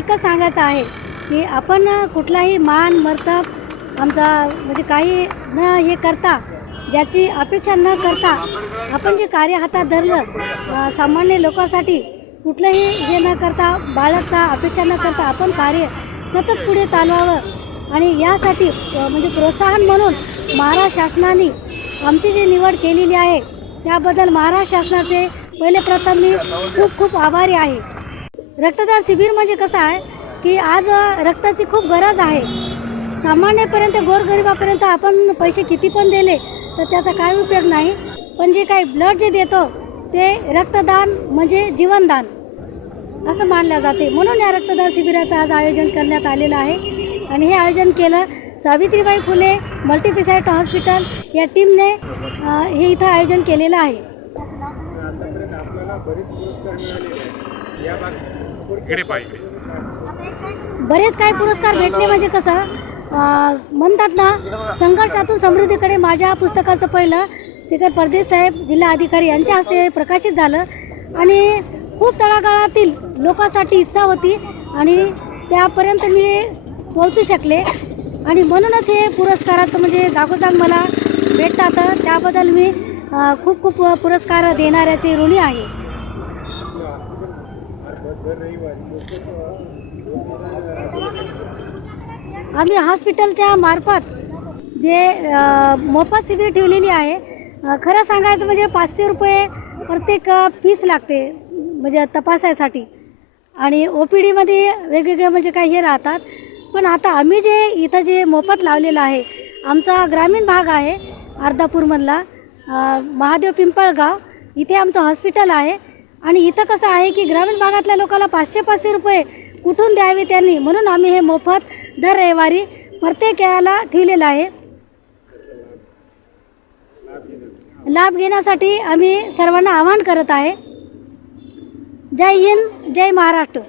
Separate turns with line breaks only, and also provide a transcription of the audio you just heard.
एकच सांगायचं आहे की आपण कुठलाही मान मर्तब आमचा म्हणजे काही न हे करता ज्याची अपेक्षा न करता आपण जे कार्य हातात धरलं सामान्य लोकांसाठी कुठलंही हे न करता बाळगता अपेक्षा न करता आपण कार्य सतत पुढे चालवावं. आणि यासाठी म्हणजे प्रोत्साहन म्हणून महाराष्ट्र शासनाने आमची जी निवड केलेली आहे त्याबद्दल महाराष्ट्र शासनाचे पहिले प्रथम मी खूप खूप आभारी आहे. रक्तदान शिबिर म्हणजे कसं आहे की आज रक्ताची खूप गरज आहे. सामान्यपर्यंत गोरगरिबापर्यंत आपण पैसे किती पण दिले तर त्याचा काय उपयोग नाही. पण जे काही ब्लड जे देतो ते रक्तदान म्हणजे जीवनदान असं मानलं जाते. म्हणून या रक्तदान शिबिराचं आज आयोजन करण्यात आलेलं आहे. आणि हे आयोजन केलं सावित्रीबाई फुले मल्टीस्पेशालिटी हॉस्पिटल या टीमने हे इथं आयोजन केलेलं आहे.
बरेच
इकडे पाहिजे.
बरेच काही पुरस्कार भेटले म्हणजे कसं म्हणतात ना संघर्षातून समृद्धीकडे माझ्या पुस्तकाचं पहिलं शिखर परदेश साहेब जिल्हा अधिकारी यांच्या हस्ते प्रकाशित झालं. आणि खूप तळागाळातील लोकांसाठी इच्छा होती आणि त्यापर्यंत मी पोहोचू शकले. आणि म्हणूनच हे पुरस्काराचं म्हणजे जागोजाग मला भेटतात. त्याबद्दल मी खूप खूप पुरस्कार देणाऱ्याचे ऋणी आहे. आम्ही हॉस्पिटलच्या मार्फत जे मोफत शिबिर ठेवलेली आहे खरं सांगायचं म्हणजे पाचशे रुपये प्रत्येक फीस लागते म्हणजे तपासायसाठी. आणि ओ पी डीमध्ये वेगवेगळे म्हणजे काही हे राहतात. पण आता आम्ही जे इथं जे मोफत लावलेलं आहे आमचा ग्रामीण भाग आहे अर्धापूरमधला महादेव पिंपळगाव. इथे आमचं हॉस्पिटल आहे. आणि इथं कसं आहे की ग्रामीण भागातल्या लोकांना पाचशे पाचशे रुपये कुठून द्यावे त्यांनी? म्हणून आम्ही हे मोफत दर रविवारी प्रत्येक याला ठेवलेलं आहे. लाभ घेण्यासाठी आम्ही सर्वांना आवाहन करत आहे. जय हिंद जय महाराष्ट्र.